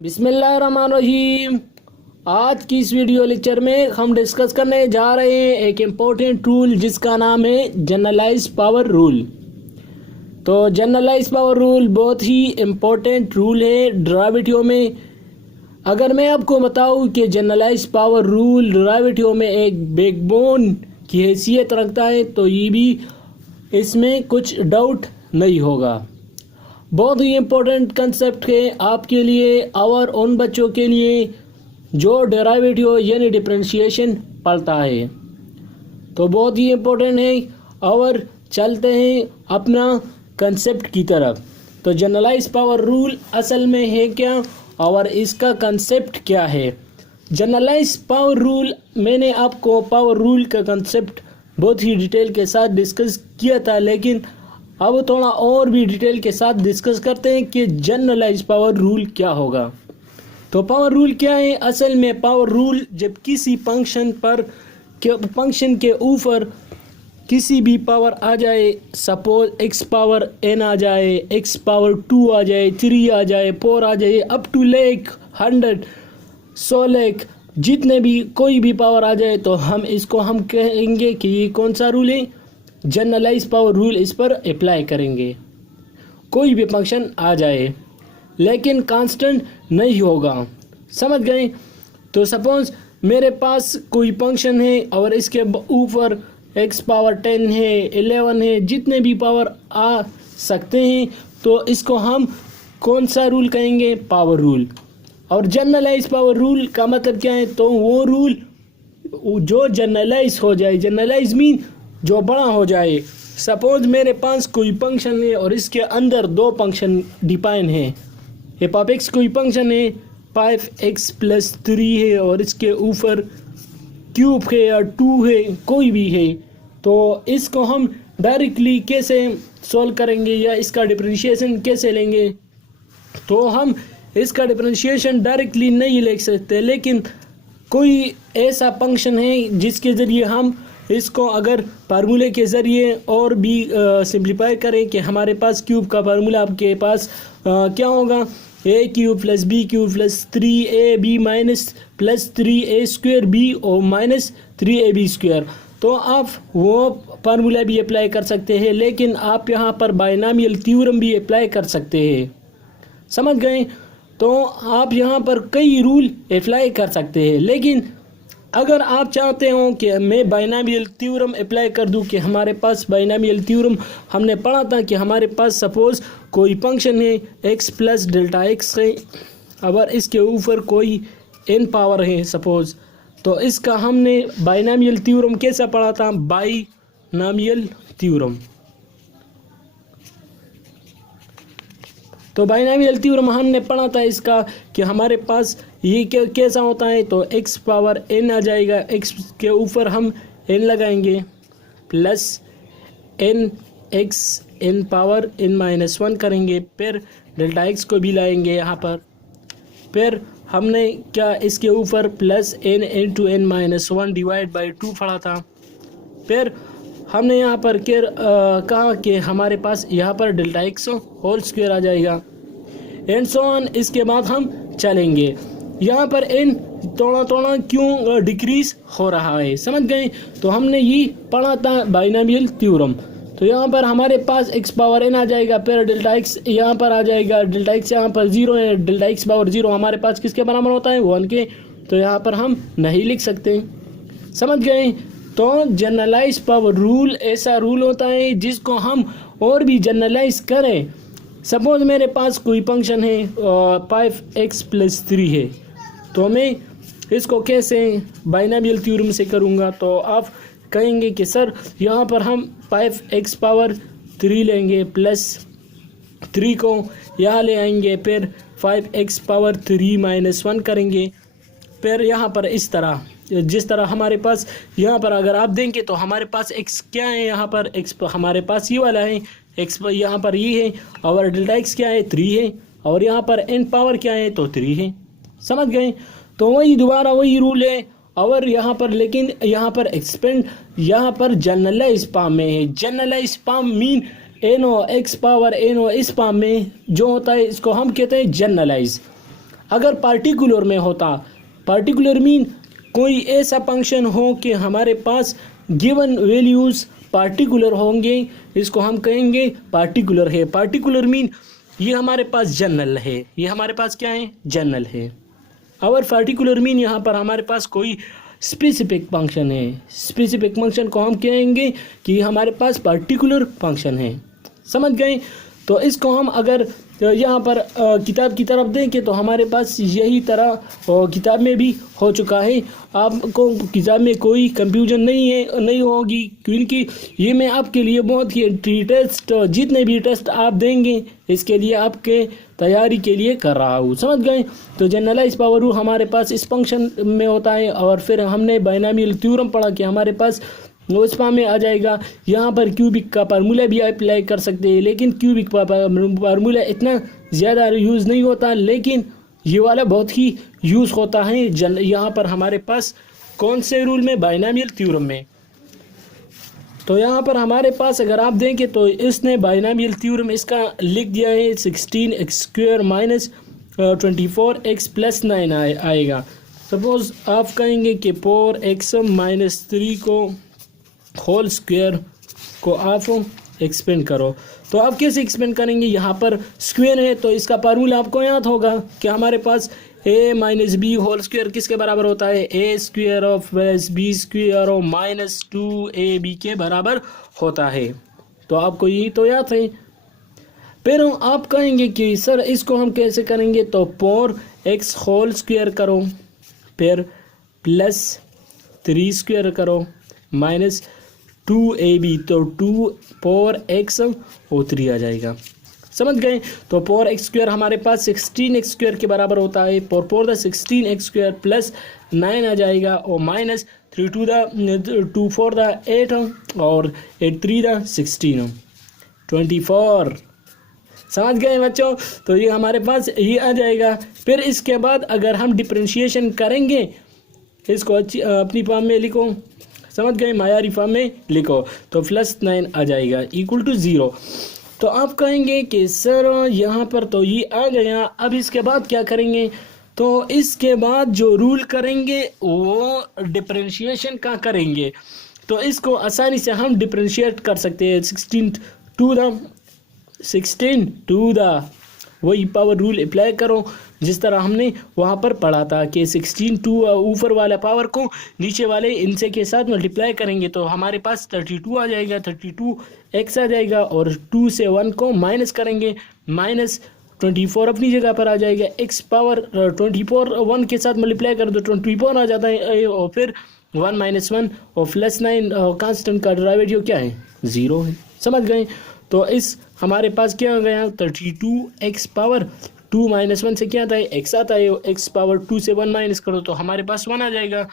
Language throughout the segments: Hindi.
बिस्मिल्लाहिर्रहमानिर्रहीम। आज की इस वीडियो लेक्चर में हम डिस्कस करने जा रहे हैं एक इम्पोर्टेंट रूल जिसका नाम है जनरलाइज पावर रूल। तो जनरलाइज पावर रूल बहुत ही इम्पोर्टेंट रूल है डेरिवेटिव में। अगर मैं आपको बताऊं कि जनरलाइज पावर रूल डेरिवेटिव में एक बैकबोन की हैसियत रखता है तो ये भी इसमें कुछ डाउट नहीं होगा। बहुत ही इम्पोर्टेंट कंसेप्ट है आपके लिए और उन बच्चों के लिए जो डेरिवेटिव यानी डिफरेंशिएशन पढ़ता है। तो बहुत ही इम्पोर्टेंट है और चलते हैं अपना कंसेप्ट की तरफ। तो जनरलाइज पावर रूल असल में है क्या और इसका कंसेप्ट क्या है। जनरलाइज पावर रूल मैंने आपको पावर रूल का कंसेप्ट बहुत ही डिटेल के साथ डिस्कस किया था, लेकिन अब थोड़ा और भी डिटेल के साथ डिस्कस करते हैं कि जनरलाइज पावर रूल क्या होगा। तो पावर रूल क्या है। असल में पावर रूल जब किसी फंक्शन के ऊपर किसी भी पावर आ जाए, सपोज x पावर n आ जाए, x पावर 2 आ जाए, 3 आ जाए, 4 आ जाए, अप टू लाख 100 100 लाख जितने भी कोई भी पावर आ जाए, तो हम कहेंगे कि ये कौन सा रूल है, जनरलाइज पावर रूल। इस पर अप्लाई करेंगे। कोई भी फंक्शन आ जाए लेकिन कांस्टेंट नहीं होगा, समझ गए। तो सपोज मेरे पास कोई फंक्शन है और इसके ऊपर x पावर 10 है, 11 है, जितने भी पावर आ सकते हैं, तो इसको हम कौन सा रूल कहेंगे, पावर रूल। और जनरलाइज पावर रूल का मतलब क्या है, तो वो रूल जो जनरलाइज हो जाए। जनरलाइज मीन जो बड़ा हो जाए। सपोज मेरे पास कोई फंक्शन है और इसके अंदर दो फंक्शन डिफाइन है। एफ ऑफ एक्स कोई फंक्शन है 5x + 3 है और इसके ऊपर क्यूब है या 2 है, कोई भी है, तो इसको हम डायरेक्टली कैसे सॉल्व करेंगे या इसका डिफरेंशिएशन कैसे लेंगे। तो हम इसका डिफरेंशिएशन डायरेक्टली नहीं ले सकते, लेकिन कोई ऐसा फंक्शन है जिसके ज़रिए हम इसको अगर फार्मूले के ज़रिए और भी सिंप्लीफाई करें कि हमारे पास क्यूब का फार्मूला आपके पास क्या होगा, a³ + b³ + 3ab - +3a² और -3ab²। तो आप वो फार्मूला भी अप्लाई कर सकते हैं, लेकिन आप यहाँ पर बायनॉमियल थ्योरम भी अप्लाई कर सकते हैं, समझ गए। तो आप यहाँ पर कई रूल अप्लाई कर सकते हैं, लेकिन अगर आप चाहते हो कि मैं बायनॉमियल थ्योरम अप्लाई कर दूं, कि हमारे पास बायनॉमियल थ्योरम हमने पढ़ा था कि हमारे पास सपोज कोई फंक्शन है x + Δx है, अगर इसके ऊपर कोई n पावर है सपोज, तो इसका हमने बायनॉमियल थ्योरम कैसा पढ़ा था, बायनॉमियल थ्योरम। तो बायनॉमियल थ्योरम हमने पढ़ा था इसका कि हमारे पास ये कैसा होता है, तो x पावर n आ जाएगा, x के ऊपर हम n लगाएंगे plus n x n power n-1 करेंगे, फिर डेल्टा x को भी लाएंगे यहाँ पर, फिर हमने क्या इसके ऊपर प्लस n × n-1 / 2 पढ़ा था। फिर हमने यहाँ पर कहा कि हमारे पास यहाँ पर डेल्टा x होल स्क्वायर आ जाएगा एंड सो ऑन। इसके बाद हम चलेंगे, यहाँ पर n थोड़ा क्यों डिक्रीज हो रहा है, समझ गए। तो हमने ये पढ़ा था बायनॉमियल थ्योरम। तो यहाँ पर हमारे पास x पावर n आ जाएगा, फिर डेल्टा x यहाँ पर आ जाएगा, डेल्टा x यहाँ पर 0 है, डेल्टा x पावर 0 हमारे पास किसके बराबर होता है, 1 के। तो यहाँ पर हम नहीं लिख सकते, समझ गए। तो जनरलाइज पावर रूल ऐसा रूल होता है जिसको हम और भी जनरलाइज करें। सपोज मेरे पास कोई फंक्शन है 5x + 3 है, तो मैं इसको कैसे बायनॉमियल थ्योरम से करूँगा। तो आप कहेंगे कि सर यहाँ पर हम 5x पावर 3 लेंगे प्लस 3 को यहाँ ले आएंगे, फिर 5x पावर 3 - 1 करेंगे, फिर यहाँ पर इस तरह जिस तरह हमारे पास यहाँ पर अगर आप देंगे तो हमारे पास x क्या है, यहाँ पर x हमारे पास ये वाला है, x यहाँ पर ये है, और डेल्टा x क्या है, 3 है, और यहाँ पर n पावर क्या है, तो 3 है, समझ गए। तो वही दोबारा वही रूल है। और यहाँ पर लेकिन यहाँ पर एक्सपेंड यहाँ पर जनरलाइज फॉर्म में है। Generalise form mean n x power n इस फॉर्म में जो होता है इसको हम कहते हैं जनरलाइज। अगर पार्टिकुलर में होता, पार्टिकुलर मीन कोई ऐसा फंक्शन हो कि हमारे पास गिवन वैल्यूज़ पार्टिकुलर होंगे, इसको हम कहेंगे पार्टिकुलर है। पार्टिकुलर मीन ये हमारे पास जनरल है, ये हमारे पास क्या है, जनरल है। और पार्टिकुलर मीन यहाँ पर हमारे पास कोई स्पेसिफिक फंक्शन है। स्पेसिफिक फंक्शन को हम कहेंगे कि हमारे पास पार्टिकुलर फंक्शन है। समझ गए? तो इसको हम अगर यहाँ पर किताब की तरफ देखें तो हमारे पास यही तरह किताब में भी हो चुका है। आपको किताब में कोई कंफ्यूजन नहीं होगी, क्योंकि ये मैं आपके लिए बहुत ही टेस्ट, जितने भी टेस्ट आप देंगे इसके लिए आपके तैयारी के लिए कर रहा हूँ। समझ गए? तो जनरलाइज पावर रूल हमारे पास इस फंक्शन में होता है, और फिर हमने बाइनोमियल थ्योरम पढ़ा कि हमारे पास उस फॉर्म में आ जाएगा। यहाँ पर क्यूबिक का फार्मूला भी अप्लाई कर सकते हैं, लेकिन क्यूबिक का फार्मूला इतना ज़्यादा यूज़ नहीं होता, लेकिन ये वाला बहुत ही यूज़ होता है यहाँ पर हमारे पास कौन से रूल में, बाइनोमियल थ्योरम में। तो यहाँ पर हमारे पास अगर आप देखें तो इसने बाइनोमियल थ्योरम इसका लिख दिया है 16x² माइनस 24x प्लस 9 आएगा। सपोज आप कहेंगे कि 4x माइनस 3 को होल स्क्वायर को आप एक्सपेंड करो, तो आप कैसे एक्सपेंड करेंगे? यहाँ पर स्क्वायर है तो इसका फार्मूला आपको याद होगा कि हमारे पास a minus b whole square किसके बराबर होता है, a square of plus b square of minus 2ab के बराबर होता है। तो आपको यही तो याद है। फिर आप कहेंगे कि सर इसको हम कैसे करेंगे, तो 4x होल स्क्वायर करो, फिर प्लस 3 स्क्वायर करो माइनस 2ab, तो 4x और 3 आ जाएगा। समझ गए? तो 4x² हमारे पास 16x² के बराबर होता है। 4 4 द 16x² प्लस 9 आ जाएगा, और माइनस 3 2 4 द 8 और 8 3 द 16 24। समझ गए बच्चों? तो ये हमारे पास ये आ जाएगा। फिर इसके बाद अगर हम डिफरेंशिएशन करेंगे, इसको अपनी फॉर्म में लिखो, समझ गए, मायारी फॉर्म में लिखो, तो प्लस 9 आ जाएगा इक्वल टू 0। तो आप कहेंगे कि सर यहाँ पर तो ये आ गया, अब इसके बाद क्या करेंगे? तो इसके बाद जो रूल करेंगे वो डिफरेंशिएशन का करेंगे। तो इसको आसानी से हम डिफरेंशिएट कर सकते हैं 16 टू द वही पावर रूल अप्लाई करो जिस तरह हमने वहाँ पर पढ़ा था कि 16 टू ऊपर वाला पावर को नीचे वाले इनसे के साथ मल्टीप्लाई करेंगे तो हमारे पास 32 आ जाएगा, 32x आ जाएगा, और 2 से 1 को माइनस करेंगे, माइनस 24 अपनी जगह पर आ जाएगा। x पावर 24 1 के साथ मल्टीप्लाई कर दो 24 आ जाता है, और फिर 1 माइनस 1 और प्लस 9 कांस्टेंट का डेरिवेटिव क्या है, 0 है। समझ गए? तो इस हमारे पास क्या हो गया, 32x पावर 2 माइनस 1 से क्या आता है, x आता है, x पावर 2 से 1 माइनस करो तो हमारे पास 1 आ जाएगा,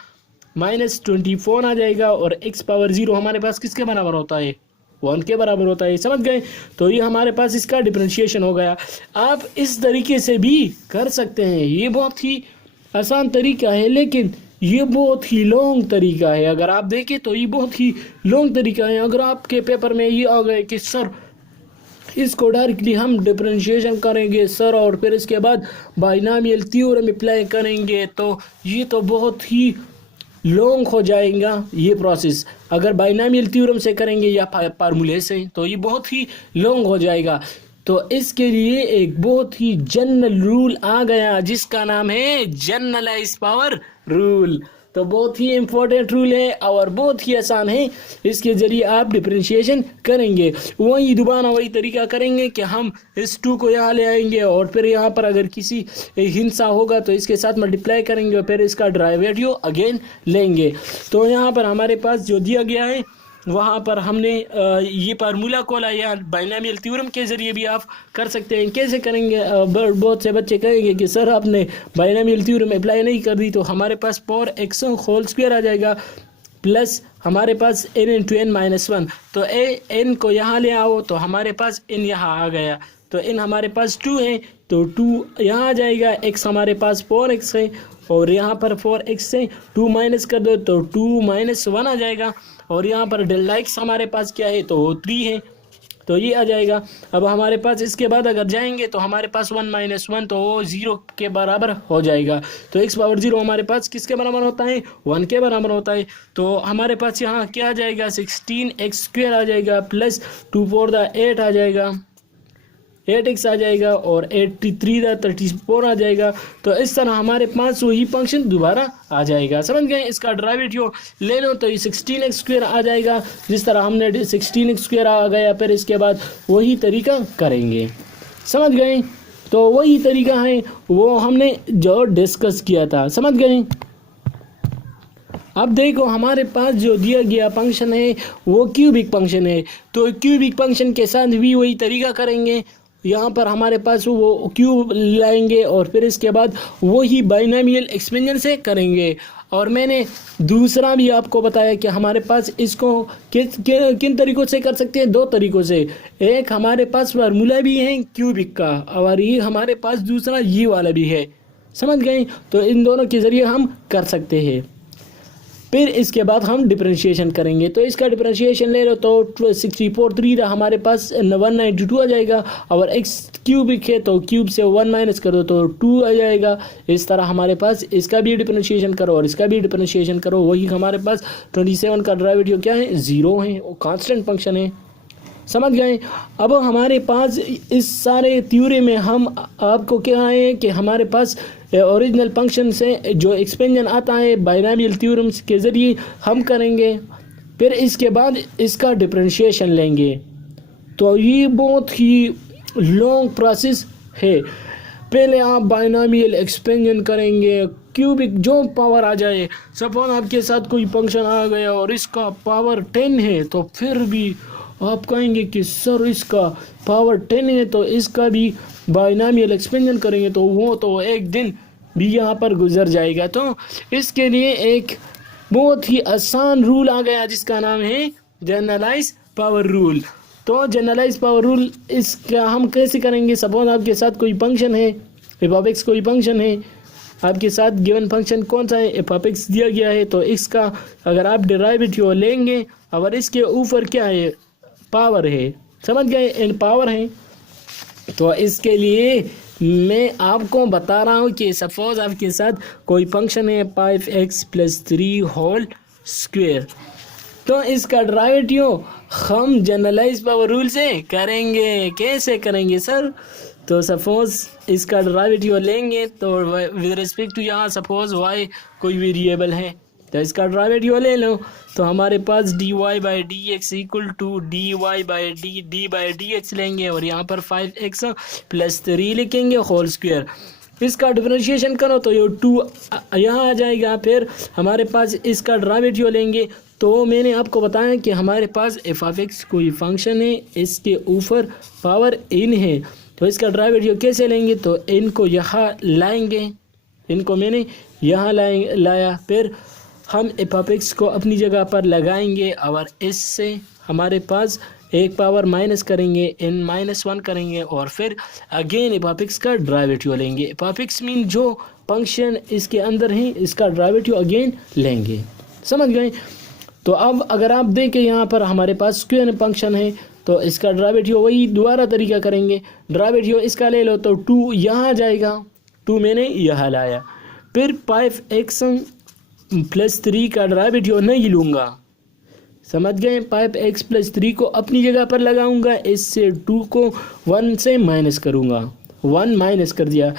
माइनस 24 आ जाएगा, और x पावर 0 हमारे पास किसके बराबर होता है, 1 के बराबर होता है। समझ गए? तो ये हमारे पास इसका डिफरेंशिएशन हो गया। आप इस तरीके से भी कर सकते हैं, ये बहुत ही आसान तरीका है, लेकिन ये बहुत ही लॉन्ग तरीका है। अगर आप देखें तो ये बहुत ही लॉन्ग तरीका है। अगर आपके पेपर में ये आ गए कि सर इसको डायरेक्टली हम डिफरेंशिएशन करेंगे सर, और फिर इसके बाद बाइनोमियल थ्योरम अप्लाई करेंगे, तो ये तो बहुत ही लॉन्ग हो जाएगा ये प्रोसेस। अगर बाइनोमियल थ्योरम से करेंगे या फार्मूले से तो ये बहुत ही लॉन्ग हो जाएगा। तो इसके लिए एक बहुत ही जनरल रूल आ गया जिसका नाम है जनरलाइज पावर रूल। तो बहुत ही इम्पोर्टेंट रूल है और बहुत ही आसान है, इसके ज़रिए आप डिफरेंशिएशन करेंगे। वही दोबारा वही तरीका करेंगे कि हम इस 2 को यहाँ ले आएंगे, और फिर यहाँ पर अगर किसी हिस्सा होगा तो इसके साथ मल्टीप्लाई करेंगे, और फिर इसका डेरिवेटिव अगेन लेंगे। तो यहाँ पर हमारे पास जो दिया गया है वहाँ पर हमने ये फार्मूला को लाया। बाइनोमियल थ्योरम के ज़रिए भी आप कर सकते हैं। कैसे करेंगे? बहुत से बच्चे कहेंगे कि सर आपने बाइनोमियल थ्योरम अप्लाई नहीं कर दी, तो हमारे पास 4x होल स्क्वायर आ जाएगा, प्लस हमारे पास n इंटू n माइनस 1, तो n को यहाँ ले आओ तो हमारे पास n यहाँ आ गया, तो n हमारे पास 2 है, तो 2 यहाँ आ जाएगा, x हमारे पास 4x है, और यहाँ पर 4x से 2 माइनस कर दो तो 2 माइनस 1 आ जाएगा, और यहाँ पर डेल्टा x हमारे पास क्या है, तो 3 है। तो ये आ जाएगा। अब हमारे पास इसके बाद अगर जाएंगे तो हमारे पास 1 - 1 तो वो 0 के बराबर हो जाएगा। तो x पावर 0 हमारे पास किसके बराबर होता है, 1 के बराबर होता है। तो हमारे पास यहाँ क्या आ जाएगा, 16x² आ जाएगा प्लस 2 4 8 आ जाएगा, 8x आ जाएगा और 83 34 आ जाएगा। तो इस तरह हमारे पास वही फंक्शन दोबारा आ जाएगा। समझ गए, इसका डेरिवेटिव ले लो तो ये 16x² आ जाएगा। जिस तरह हमने 16x² आ गया, फिर इसके बाद वही तरीका करेंगे। समझ गए, तो वही तरीका है वो हमने जो डिस्कस किया था। समझ गए। अब देखो हमारे पास जो दिया गया फंक्शन है वो क्यूबिक फंक्शन है, तो क्यूबिक फंक्शन के साथ भी वही तरीका करेंगे। यहाँ पर हमारे पास वो क्यूब लाएंगे और फिर इसके बाद वही बाइनोमियल एक्सपेंशन से करेंगे। और मैंने दूसरा भी आपको बताया कि हमारे पास इसको किन तरीक़ों से कर सकते हैं, 2 तरीक़ों से। एक हमारे पास फार्मूला भी है क्यूबिक का और ये हमारे पास दूसरा ये वाला भी है। समझ गए, तो इन दोनों के ज़रिए हम कर सकते हैं। फिर इसके बाद हम डिफरेंशिएशन करेंगे, तो इसका डिफरेंशिएशन ले लो तो 64 हमारे पास 192 आ जाएगा। और x क्यूबिक है तो क्यूब से 1 माइनस कर दो तो 2 आ जाएगा। इस तरह हमारे पास इसका भी डिफरेंशिएशन करो और इसका भी डिफरेंशिएशन करो, वही हमारे पास 27 का डेरिवेटिव क्या है, 0 है, वो कांस्टेंट फंक्शन है। समझ गए। अब हमारे पास इस सारे थ्योरी में हम आपको क्या है कि हमारे पास ओरिजिनल फंक्शन से जो एक्सपेंशन आता है बाइनोमियल थ्योरम्स के ज़रिए हम करेंगे। फिर इसके बाद इसका डिफरेंशिएशन लेंगे, तो ये बहुत ही लॉन्ग प्रोसेस है। पहले आप बाइनोमियल एक्सपेंशन करेंगे, क्यूबिक जो पावर आ जाए। सपोज आपके साथ कोई फंक्शन आ गया और इसका पावर 10 है, तो फिर भी आप कहेंगे कि सर इसका पावर 10 है तो इसका भी बाइनोमियल एक्सपेंशन करेंगे, तो वो तो एक दिन भी यहाँ पर गुजर जाएगा। तो इसके लिए एक बहुत ही आसान रूल आ गया जिसका नाम है जनरलाइज पावर रूल। तो जनरलाइज पावर रूल इसका हम कैसे करेंगे, सपोज आपके साथ कोई फंक्शन है, f(x) कोई फंक्शन है, आपके साथ गिवन फंक्शन कौन सा है, f(x) दिया गया है। तो इसका अगर आप डेरिवेटिव लेंगे और इसके ऊपर क्या है, पावर है। समझ गए, इन पावर है। तो इसके लिए मैं आपको बता रहा हूँ कि सपोज आपके साथ कोई फंक्शन है 5x + 3 होल स्क्वायर, तो इसका डेरिवेटिव हम जनरलाइज पावर रूल से करेंगे। कैसे करेंगे सर, तो सपोज इसका डेरिवेटिव लेंगे तो विद रिस्पेक्ट टू यहाँ सपोज y कोई वेरिएबल है, तो इसका डेरिवेटिव ले लो तो हमारे पास dy/dx = dy/d/dx लेंगे और यहाँ पर 5x + 3 लिखेंगे होल स्क्वायर। इसका डिफरेंशिएशन करो तो ये 2 यहाँ आ जाएगा। फिर हमारे पास इसका डेरिवेटिव लेंगे, तो मैंने आपको बताया कि हमारे पास f(x) कोई फंक्शन है, इसके ऊपर पावर n है। तो इसका डेरिवेटिव कैसे लेंगे, तो इनको यहाँ लाएंगे, इनको मैंने यहाँ लाया। फिर हम f(x) को अपनी जगह पर लगाएंगे और इससे हमारे पास एक पावर माइनस करेंगे, n -1 करेंगे और फिर अगेन f(x) का डेरिवेटिव लेंगे। f(x) मीन जो फंक्शन इसके अंदर है इसका डेरिवेटिव अगेन लेंगे। समझ गए। तो अब अगर आप देखें यहाँ पर हमारे पास स्क्वायर फंक्शन है, तो इसका डेरिवेटिव वही दोबारा तरीका करेंगे। डेरिवेटिव इसका ले लो तो 2 यहाँ आ जाएगा, 2 मैंने यहाँ लाया। फिर 5x + 3 का डेरिवेटिव नहीं लूँगा। समझ गए, 5x + 3 को अपनी जगह पर लगाऊंगा, इससे 2 को 1 से माइनस करूँगा, 1 माइनस कर दिया।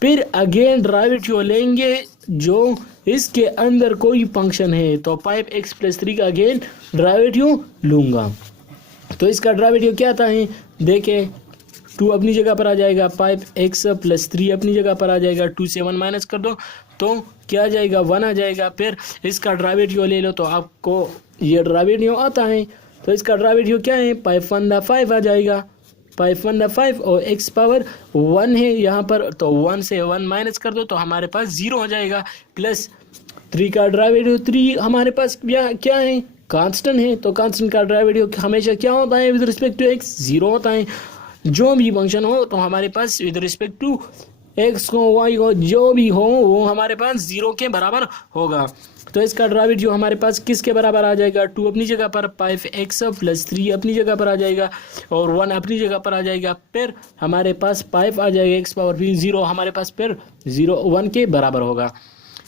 फिर अगेन डेरिवेटिव लेंगे जो इसके अंदर कोई फंक्शन है, तो 5x + 3 का अगेन डेरिवेटिव लूँगा। तो इसका डेरिवेटिव क्या आता है, देखें 2 अपनी जगह पर आ जाएगा, 5x + 3 अपनी जगह पर आ जाएगा, 2 से 1 माइनस कर दो तो क्या आ जाएगा, 1 आ जाएगा। फिर इसका डेरिवेटिव ले लो तो आपको ये डेरिवेटिव आता है। तो इसका डेरिवेटिव क्या है, 5 आ जाएगा, 5 और x पावर 1 है यहाँ पर, तो 1 से 1 माइनस कर दो तो हमारे पास 0 हो जाएगा। प्लस 3 का डेरिवेटिव 3 हमारे पास क्या है, कांस्टेंट है। तो कांस्टेंट का डेरिवेटिव हमेशा क्या होता है, विद रिस्पेक्ट टू x 0 होता है। जो भी फंक्शन हो तो हमारे पास विद रिस्पेक्ट टू एक्स को वाई को जो भी हो वो हमारे पास 0 के बराबर होगा। तो इसका डेरिवेटिव हमारे पास किसके बराबर आ जाएगा, 2 अपनी जगह पर, 5x प्लस 3 अपनी जगह पर आ जाएगा और 1 अपनी जगह पर आ जाएगा। फिर हमारे पास 5 आ जाएगा, x पावर भी 0 हमारे पास फिर 0 1 के बराबर होगा।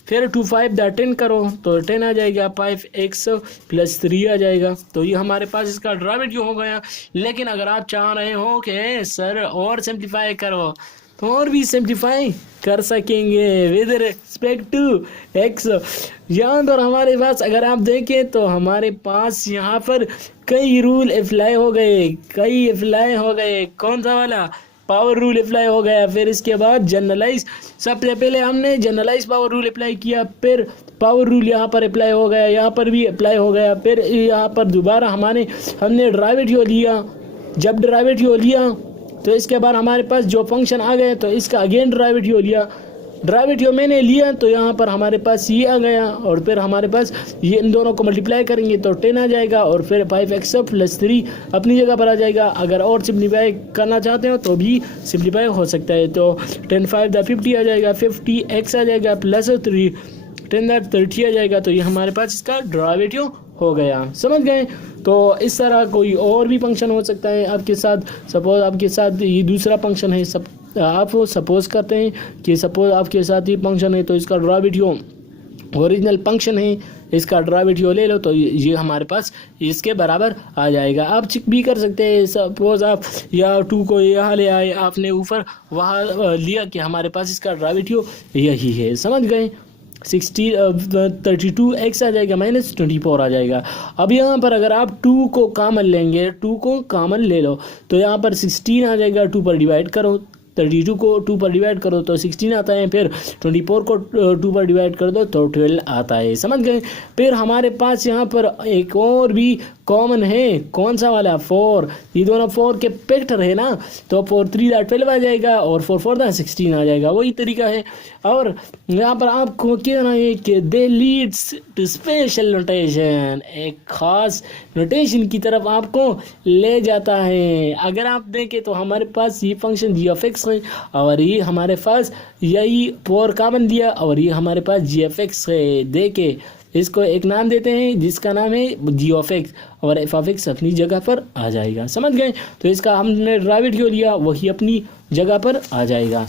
फिर 2 5 10 करो तो 10 आ जाएगा, 5x प्लस 3 आ जाएगा। तो ये हमारे पास इसका डेरिवेटिव हो गया। लेकिन अगर आप चाह रहे हो कि सर और सिंप्लीफाई करो तो और भी सिंप्लीफाई कर सकेंगे विद रिस्पेक्ट टू एक्स। यहाँ पर हमारे पास अगर आप देखें तो हमारे पास यहाँ पर कई रूल अप्लाई हो गए, कौन सा वाला, पावर रूल अप्लाई हो गया। फिर इसके बाद जनरलाइज, सबसे पहले हमने जनरलाइज पावर रूल अप्लाई किया, फिर पावर रूल यहाँ पर अप्लाई हो गया, यहाँ पर भी अप्लाई हो गया। फिर यहाँ पर दोबारा हमने डेरिवेटिव लिया। जब डेरिवेटिव लिया तो इसके बाद हमारे पास जो फंक्शन आ गए तो इसका अगेन डेरिवेटिव लिया। डेरिवेटिव मैंने लिया तो यहाँ पर हमारे पास ये आ गया और फिर हमारे पास ये इन दोनों को मल्टीप्लाई करेंगे तो 10 आ जाएगा और फिर 5x प्लस 3 अपनी जगह पर आ जाएगा। अगर और सिंप्लीफाई करना चाहते हो तो भी सिंप्लीफाई हो सकता है। तो 10 5 50 आ जाएगा, 50x आ जाएगा प्लस 3 10 30 आ जाएगा। तो ये हमारे पास इसका डेरिवेटिव हो गया, समझ गए। तो इस तरह कोई और भी फंक्शन हो सकता है आपके साथ। सपोज आपके साथ ये दूसरा फंक्शन है, आप सपोज करते हैं कि सपोज आपके साथ ये फंक्शन है तो इसका डेरिवेटिव ओरिजिनल फंक्शन है, इसका डेरिवेटिव ले लो तो ये हमारे पास इसके बराबर आ जाएगा। आप चेक भी कर सकते हैं, सपोज आप या 2 को यहाँ ले आए, आपने ऊपर वहाँ लिया कि हमारे पास इसका डेरिवेटिव यही है, समझ गए। 32x आ जाएगा माइनस 24 आ जाएगा। अब यहाँ पर अगर आप 2 को कॉमन लेंगे, 2 को कॉमन ले लो तो यहाँ पर 16 आ जाएगा, 2 पर डिवाइड करो, 32 को 2 पर डिवाइड करो तो 16 आता है, फिर 24 को 2 पर डिवाइड कर दो तो 12 आता है, समझ गए। फिर हमारे पास यहाँ पर एक और भी कॉमन है, कौन सा वाला, 4। ये दोनों 4 के फैक्टर है ना, तो 4 3 12 आ जाएगा और 4 4 16 आ जाएगा, वही तरीका है। और यहाँ पर आपको कहना है कि दे लीड्स टू स्पेशल नोटेशन, एक खास नोटेशन की तरफ आपको ले जाता है। अगर आप देखें तो हमारे पास ये फंक्शन जी ऑफ एक्स है और ये हमारे पास यही 4 कॉमन दिया और ये हमारे पास जी ऑफ एक्स है। देखे इसको एक नाम देते हैं जिसका नाम है जी ऑफ एक्स और एफ ऑफ एक्स अपनी जगह पर आ जाएगा, समझ गए। तो इसका हमने डेरिवेटिव लिया, वही अपनी जगह पर आ जाएगा।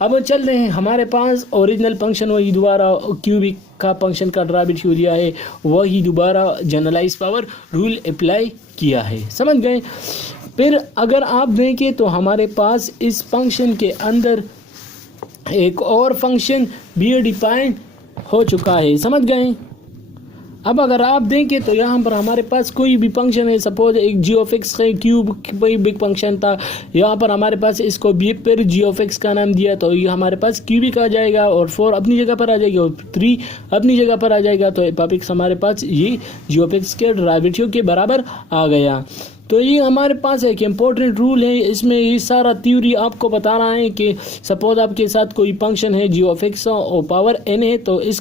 अब चल रहे हैं हमारे पास ओरिजिनल फंक्शन, वही दोबारा क्यूबिक का फंक्शन का डेरिवेटिव लिया है, वही दोबारा जनरलाइज पावर रूल अप्लाई किया है, समझ गए। फिर अगर आप देखें तो हमारे पास इस फंक्शन के अंदर एक और फंक्शन भी डिफाइन हो चुका है, समझ गए। अब अगर आप देखें तो यहाँ पर हमारे पास कोई भी फंक्शन है, सपोज एक जी ऑफ एक्स का क्यूब कोई बिग फंक्शन था, यहाँ पर हमारे पास इसको बी पर जी ऑफ एक्स का नाम दिया तो ये हमारे पास क्यूबिक आ जाएगा और 4 अपनी जगह पर आ जाएगा और 3 अपनी जगह पर आ जाएगा। तो एफ ऑफ एक्स हमारे पास ये जी ऑफ एक्स के डेरिवेटिव के बराबर आ गया। तो ये हमारे पास एक इम्पोर्टेंट रूल है, इसमें ये सारा थ्योरी आपको बता रहा है कि सपोज आपके साथ कोई फंक्शन है जी ऑफ एक्स और पावर n है तो इसको